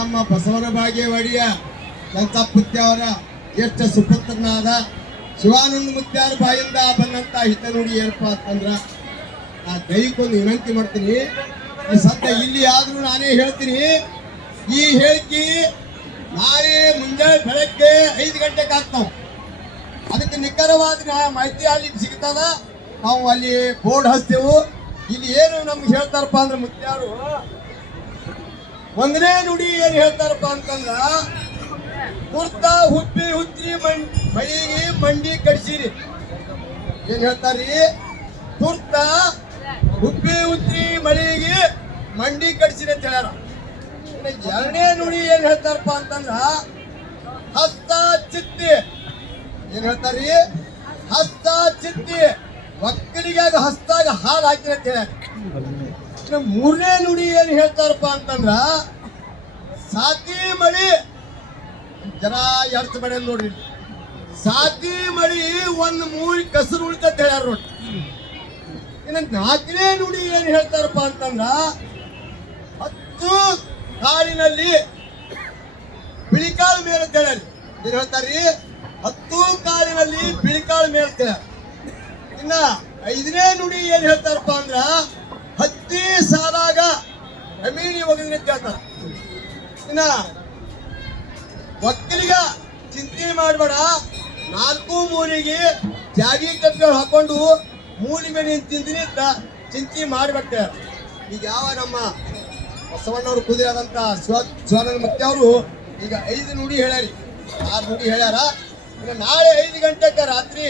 ನಮ್ಮ ಬಸವನ ಬಾಗೇವಾಡಿಯ ಪುತ್ಯವರ ಜ್ಯೇಷ್ಠ ಸುಪುತ್ರನಾದ ಶಿವಾನಂದ ಮುತ್ಯಾರ ಬಾಯಿಂದ ಬಂದಂತ ಹಿತ ನುಡಿ ಏನಪ್ಪಾ ಅಂತಂದ್ರ ನಾ ದೈಹಿಕೊಂದು ವಿನಂತಿ ಮಾಡ್ತೀನಿ. ಈ ಸದ್ಯ ಇಲ್ಲಿ ಆದ್ರೂ ನಾನೇ ಹೇಳ್ತೀನಿ, ಈ ಹೇಳಿಕೆ ನಾಳೆ ಮುಂಜಾನೆ ಬೆಳಗ್ಗೆ 5 ಗಂಟೆಗೆ ಆಗ್ತಾವ. ಅದಕ್ಕೆ ನಿಖರವಾದ ಮಾಹಿತಿ ಅಲ್ಲಿ ಸಿಗ್ತದ. ನಾವು ಅಲ್ಲಿ ಬೋರ್ಡ್ ಹಚ್ತೇವು. ಇಲ್ಲಿ ಏನು ನಮ್ಗೆ ಹೇಳ್ತಾರಪ್ಪ ಅಂದ್ರೆ ಮುತ್ಯಾರು ಒಂದನೇ ನುಡಿ ಏನ್ ಹೇಳ್ತಾರಪ್ಪ ಅಂತಂದ್ರ, ಕುರ್ತ ಹುಬ್ಬಿ ಹುತ್ರಿ ಮಳಿಗೆ ಮಂಡಿ ಕಡ್ಸಿರಿ. ಏನ್ ಹೇಳ್ತಾರ್ರಿ? ಕುರ್ತ ಹುಬ್ಬಿ ಹುತ್ರಿ ಮಳಿಗೆ ಮಂಡಿ ಕಡ್ಸಿರಿ ಅಂತ ಹೇಳ್ಯಾರ. ಎರಡನೇ ನುಡಿ ಏನ್ ಹೇಳ್ತಾರಪ್ಪ ಅಂತಂದ್ರ, ಹಸ್ತ ಚಿತ್ತಿ. ಏನ್ ಹೇಳ್ತಾರ್ರಿ? ಹಸ್ತ ಚಿತ್ತಿ ಒಕ್ಕಲಿಗಾಗ ಹಸ್ತಾಗ ಹಾಲು ಹಾಕಿರ ಅಂತ ಹೇಳ್ಯಾರ. ಮೂರನೇ ನುಡಿ ಏನ್ ಹೇಳ್ತಾರಪ್ಪ ಅಂತಂದ್ರ, ಸಾತಿ ಮಳಿ. ಜನ ಎರ್ಚ ಮಳೆ ನೋಡ್ರಿ, ಸಾತಿ ಮಳಿ ಒಂದ್ ಮೂರಿ ಕಸರು ಉಳಿತ ಹೇಳ್ಯಾರ ನೋಡಿ. ಇನ್ನು ನಾಲ್ಕನೇ ನುಡಿ ಏನ್ ಹೇಳ್ತಾರಪ್ಪ ಅಂತಂದ್ರ, 10 ಕಾಳಿನಲ್ಲಿ ಬಿಳಿಕಾಳು ಮೇಲೆ ಹೇಳ್ಯಾರ. ಏನ್ ಹೇಳ್ತಾರ್ರಿ? 10 ಕಾಳಿನಲ್ಲಿ ಬಿಳಿಕಾಳು ಮೇಲೆ ಹೇಳ್ಯಾರ. ಇನ್ನ 5ನೇ ನುಡಿ ಏನ್ ಹೇಳ್ತಾರಪ್ಪ ಅಂದ್ರ, ಹತ್ತಿ ಸಾಲಾಗ ಅಮೀನಿ ಒಗದಿನ ಹೇಳ್ತಾರ. ಇನ್ನ ಒಕ್ಕಲಿಗ ಚಿಂತೆ ಮಾಡಬೇಡ, 4 ಮೂಲಿಗೆ ಜಾಗಿ ಕಟ್ಗಳು ಹಾಕೊಂಡು ಮೂಲಿ ಮೇಲೆ ನೀನು ತಿಂದಿನಿ ಅಂತ ಚಿಂತೆ ಮಾಡಿಬಿಡ್ತಾರೆ. ಈಗ ಯಾವ ನಮ್ಮ ಬಸವಣ್ಣವ್ರು ಕುದುರಾದಂತ ಶಿವಾನಂದ ಮುತ್ಯಾರು ಈಗ 5 ನುಡಿ ಹೇಳ್ಯಾರಿ, 6 ನುಡಿ ಹೇಳ್ಯಾರ. ಈಗ ನಾಳೆ 5 ಗಂಟೆಗೆ ರಾತ್ರಿ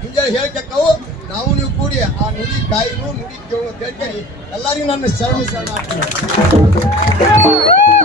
ಮುಂಜಾನೆ ಹೇಳ್ಕವು ನಾವು ನೀವು ಕೂಡಿ ಆ ನುಡಿ ಕಾಯಿನು ನುಡಿ ಕೇಳು ಅಂತ ಹೇಳ್ಕೇಳಿ ಎಲ್ಲರಿಗೂ ನನ್ನ ಶರಣ ಆಗ್ತೀನಿ.